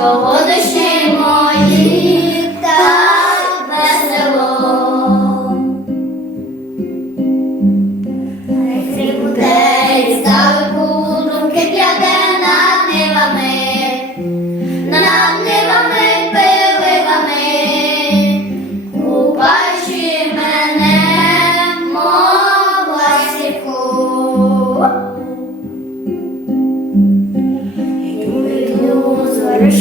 두려워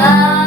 나.